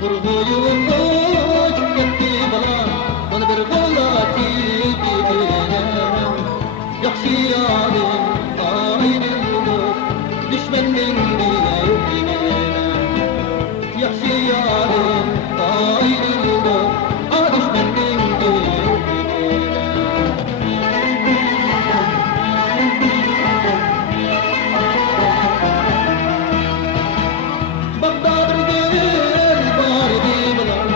Vurguyum uçup ketdi bala, bana bir gola tiydiler. Yaxşı yarim ayrılır, düşmenning bilir. Yaxşı yarim ayrılır, düşmenning bilir. Bagda bir göl var idi bulan,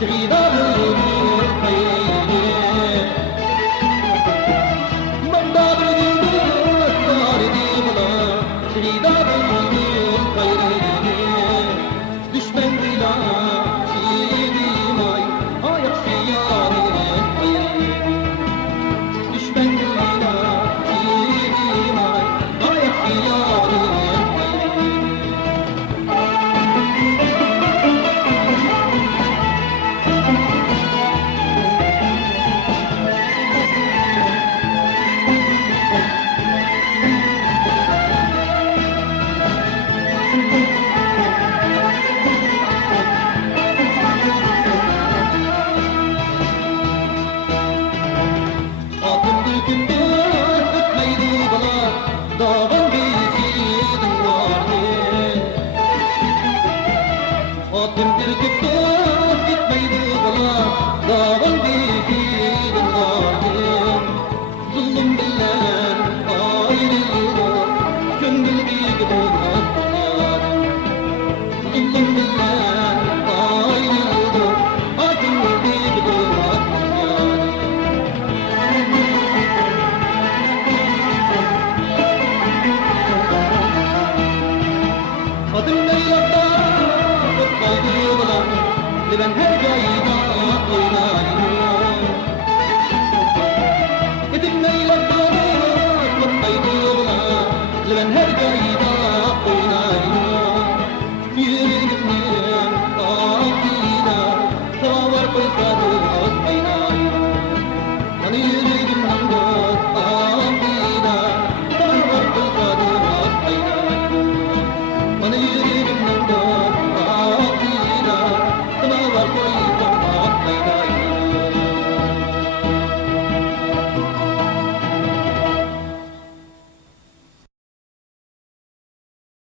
şehida bulur kaydı. Bagda bir göl var idi bulan, şehida bulur kaydı. Düşmen bila şiirim ay, yaxşı yarim kaydı. Düşmen bila şiirim ay, yaxşı yarim kaydı. Altın bir gündür ötmeydi bala, dağın bezidin vardı. Altın bir gündür gitmeydi bala, dağın bezidin vardı. Zulüm bilen ayrılır, köngül gibi olmaz. Zulüm bilen